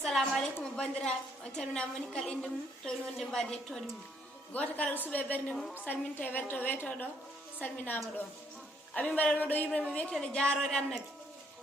assalamu alaikum bandiraɓe on calminama moni kala inde mum to wonde mbadi yettode mum goto kala suɓe ɓerde mum salminta e welto wetoɗo salminama ɗo amin mbaɗano ɗo yimre mi wiyetede jarode annabi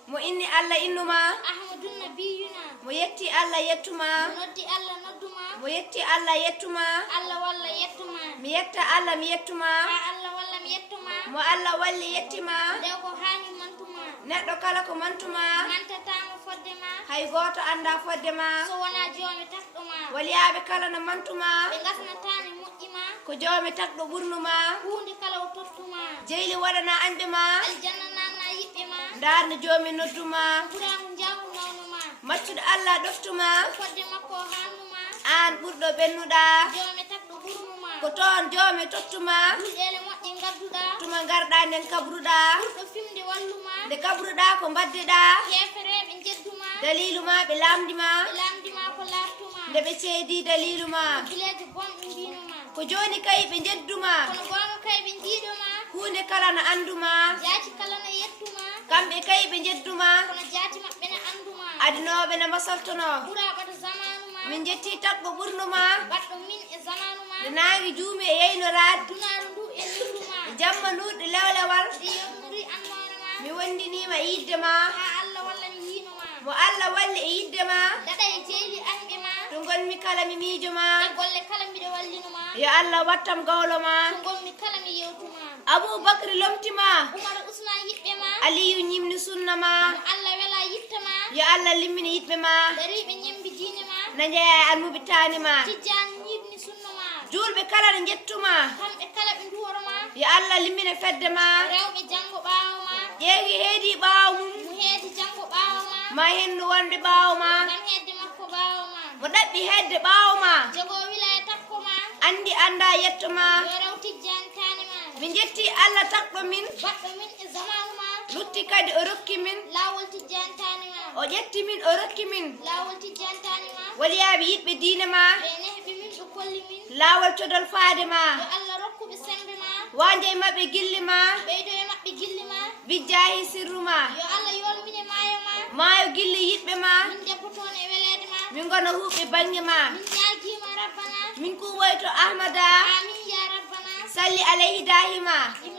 mo inni Allah innuma ahmadun nabiyuna mo yetti Allah yettuma mo noddi Allah nodduma mo yetti Allah yettuma Allah walla yettuma mi yetta Allah mi yettuma ha Allah walla mi yettuma mo Allah walli yettima nde ko hani mantuma neɗɗo kala ko mantuma mantatama foddema hay goto anda foddema so wona jomi takɗoma waliyaɓe kala no mantuma ɓe gasnatani moƴƴima ko jomi takɗo ɓurnuma hunde kala o tottuma jeyli waɗana anɓema aljanna nanna yiɓɓema darde jomi nodduma ɓuramu jamu mawnuma maccuɗo Allah ɗoftuma fodde makko hannuma an ɓurɗo ɓennuɗa jomi takɗo ɓurnuma ko toon jomi tottuma ɓurɗele moƴƴe gadduɗa tuma garɗa nden kabruɗa ɓurɗo fimde walluma nde kabruɗa ko mbaddeɗa hefereɓe jedduma daliluma ɓe lamdima ɓe lamdima ko laftuma nde ɓe ceedi daliluma bileje bonɓe mbinuma ko joni kay ɓe jedduma kono gonga kay ɓe jiiɗoma hunde kala no anduma jaati kala no yettuma kamɓe kay ɓe jedduma kono jaati maɓɓe ne anduma adinoɓe no mbasaltono ɓura ɓato zamanuma min jetti takko ɓurnuma baɗɗo min e zamanuma nde naagi juumi e yeynorade dunaru ndu e nurduma jamma nurɗe lewlewal ɗi yewnori annorema mi wondinima e yiddema ha Allah walla mi yinoma mo Allah walli e yiddema daɗa e jeyli anɓe ma to gonmi kala mi miijoma e golle kala mbiɗo wallinuma yo Allah wattam gawloma to gonmi kala mi yewtuma Aboubacry lomtima Oumar usna yiɓɓe ma Aliyu ñimni sunna ma mo Allah wela yittama yo Allah limmini yiɗɓe ma dariɓe ñembi diine ma na jeeya e almuɓe tani ma tijjani ñibni sunna ma julɓe kala ne jettuma kamɓe kala ɓe duworoma yo Allah limmina fedde ma rewɓe janggo ɓawo ma ƴeewi heedi ɓaawo mum mo heedi janggo ɓawo ma ma hennu wonde ɓaawo ma ngam hedde makko ɓawo ma mo ɗaɓɓi hedde ɓaawo ma jogo wilaya takko ma andi anda yetto ma yo rew tijjani tani ma min jetti Allah takɗo min baɗɗo min e zamanu ma lutti kadi o rokki min lawol tijjani tani ma o ƴetti min o rokki min lawol tijjani tani ma waliyaɓe yiɗɓe diine ma ɓe nehɓe min ɓe kolli min laawol codol faade ma yo Allah rokkuɓe sembe ma wanje e maɓɓe gilli ma ɓeydo e maɓɓe gilli ma bijjahi sirru ma yo Allah yolmine maayo ma maayo gilli yiɗɓe ma min debbo toon e welede ma min gona huuɓe bange ma min ñaguima rabbana min kuwoyto ahmada amin ya rabbana salli alayhi dahima ɗum